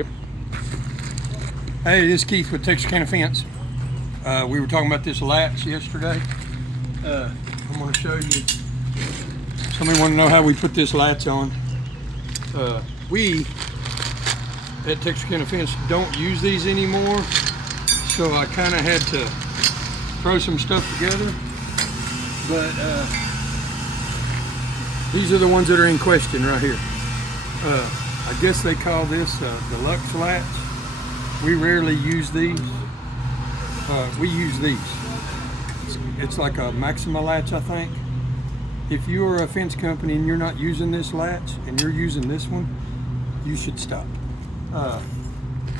Yep. Hey, this is Keith with Texarkana Fence. We were talking about this latch yesterday. I'm going to show you. Somebody want to know how we put this latch on. We at Texarkana Fence don't use these anymore, so I kind of had to throw some stuff together. But these are the ones that are in question right here. I guess they call this deluxe latch. We rarely use these. We use these. It's like a Maxima latch, I think. If you are a fence company and you're not using this latch and you're using this one, you should stop.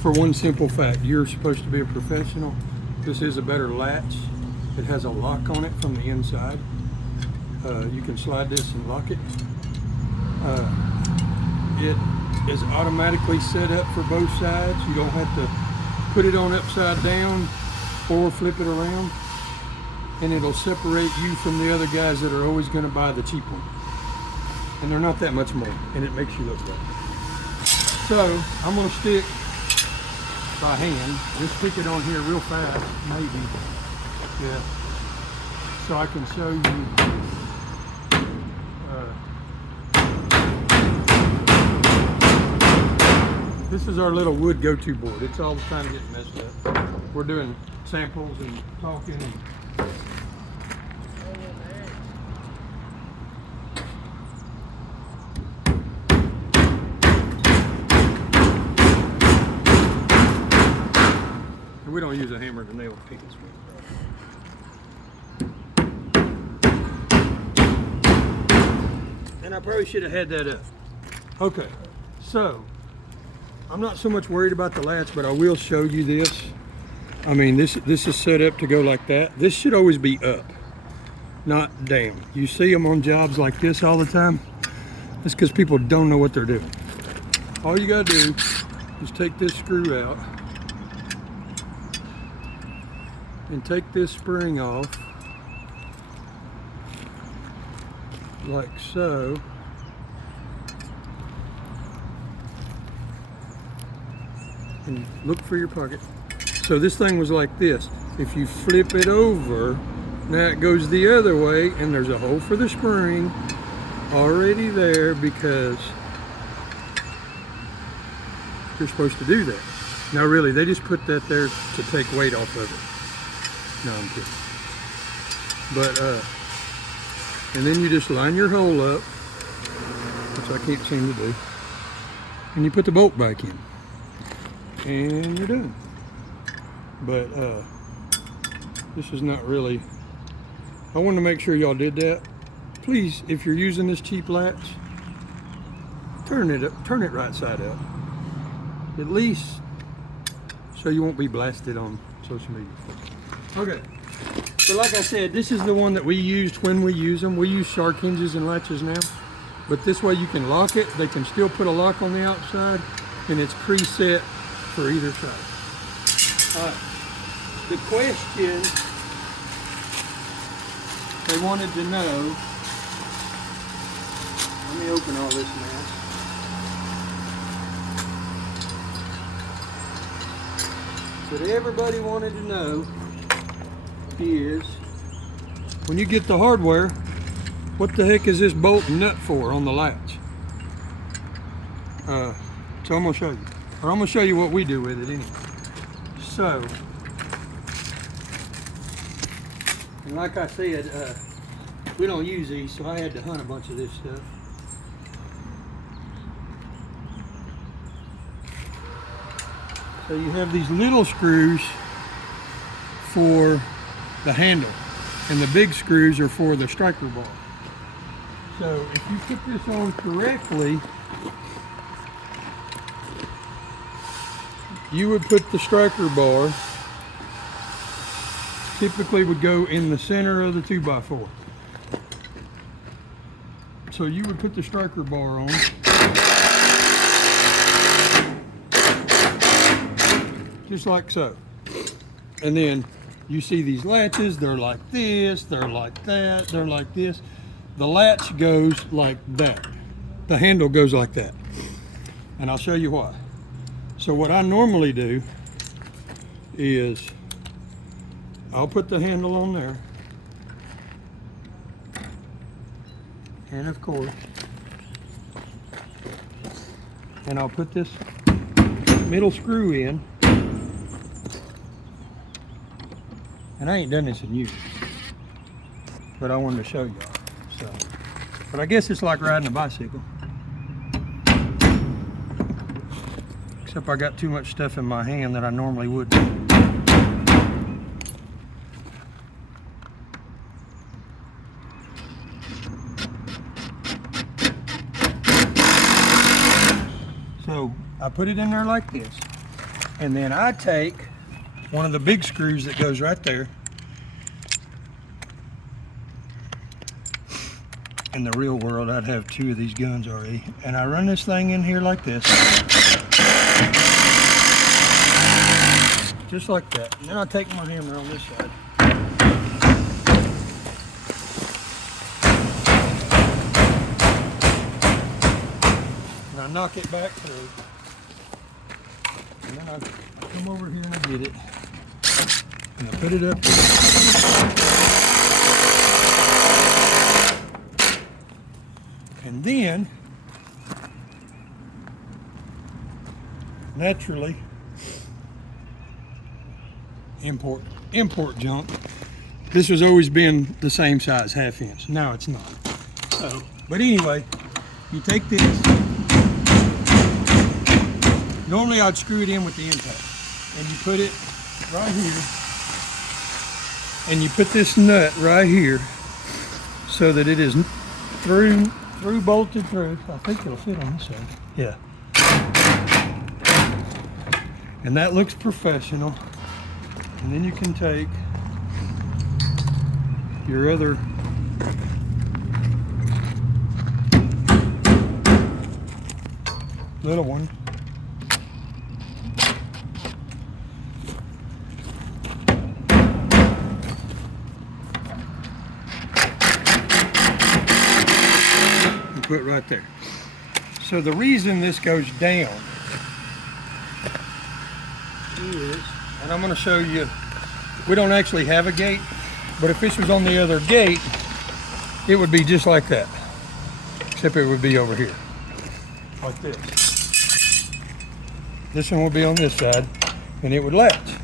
For one simple fact, you're supposed to be a professional. This is a better latch. It has a lock on it from the inside. You can slide this and lock it. It is automatically set up for both sides. You don't have to put it on upside down or flip it around, and it'll separate you from the other guys that are always going to buy the cheap one, and they're not that much more, and it makes you look better. So I'm going to stick by hand, just stick it on here real fast, maybe, yeah, so I can show you. This is our little wood go-to board. It's all the time getting messed up. We're doing samples and talking. And we don't use a hammer to nail the pins with. And I probably should have had that up. Okay, so I'm not so much worried about the latch, but I will show you this. I mean, this is set up to go like that. This should always be up, not down. You see them on jobs like this all the time. It's because people don't know what they're doing. All you gotta do is take this screw out and take this spring off, like so. And look for your pocket. So this thing was like this. If you flip it over, now it goes the other way, and there's a hole for the spring already there because you're supposed to do that. Now really, they just put that there to take weight off of it. No, I'm kidding. But, and then you just line your hole up, which I can't seem to do, and you put the bolt back in. And you're done. But this is not really, I wanted to make sure y'all did that. Please, if you're using this cheap latch, turn it right side up, at least so you won't be blasted on social media. Okay, so like I said, this is the one that we used when we use them. We use shark hinges and latches now, but this way you can lock it. They can still put a lock on the outside, and it's preset for either side. The question they wanted to know, let me open all this mess. What everybody wanted to know is, when you get the hardware, what the heck is this bolt and nut for on the latch? So I'm gonna show you. Or I'm going to show you what we do with it anyway. So, and like I said, we don't use these, so I had to hunt a bunch of this stuff. So you have these little screws for the handle, and the big screws are for the striker bar. So if you put this on correctly, you would put the striker bar, typically would go in the center of the 2x4. So you would put the striker bar on, just like so. And then you see these latches, they're like this, they're like that, they're like this. The latch goes like that. The handle goes like that. And I'll show you why. So what I normally do is I'll put the handle on there, and of course, and I'll put this middle screw in, and I ain't done this in years, but I wanted to show y'all. So, but I guess it's like riding a bicycle, except I got too much stuff in my hand that I normally wouldn't. So I put it in there like this, and then I take one of the big screws that goes right there. In the real world, I'd have 2 of these guns already, and I run this thing in here like this, just like that. And then I take my hammer on this side. And I knock it back through. And then I come over here and I get it. And I put it up there. And then, naturally, import junk. This has always been the same size, 1/2 inch. Now it's not. So, but anyway, you take this. Normally I'd screw it in with the impact, and you put it right here, and you put this nut right here so that it is through bolted through. I think it'll fit on this side. Yeah. And that looks professional. And then you can take your other little one, and put it right there. So the reason this goes down is, and I'm going to show you, we don't actually have a gate, but if this was on the other gate, it would be just like that, except it would be over here, like this. This one would be on this side, and it would latch.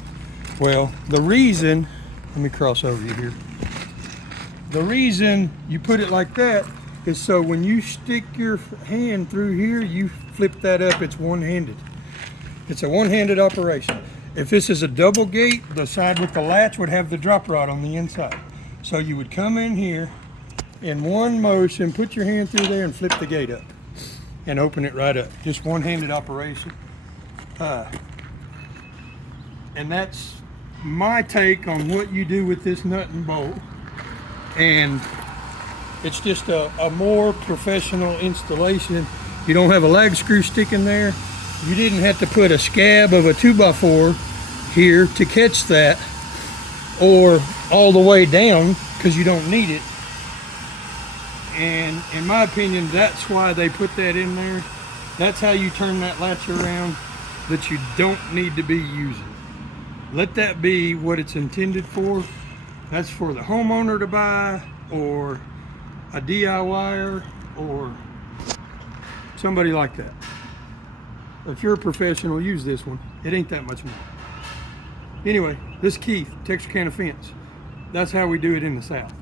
Well, the reason, let me cross over you here. The reason you put it like that is so when you stick your hand through here, you flip that up, it's one-handed. It's a one-handed operation. If this is a double gate, the side with the latch would have the drop rod on the inside. So you would come in here in one motion, put your hand through there and flip the gate up and open it right up. Just one-handed operation. And that's my take on what you do with this nut and bolt. And it's just a more professional installation. You don't have a lag screw sticking there. You didn't have to put a scab of a 2x4 here to catch that, or all the way down, because you don't need it. And in my opinion, that's why they put that in there. That's how you turn that latch around that you don't need to be using. Let that be what it's intended for. That's for the homeowner to buy, or a DIYer, or somebody like that. If you're a professional, use this one. It ain't that much more. Anyway, this is Keith, Texarkana Fence. That's how we do it in the South.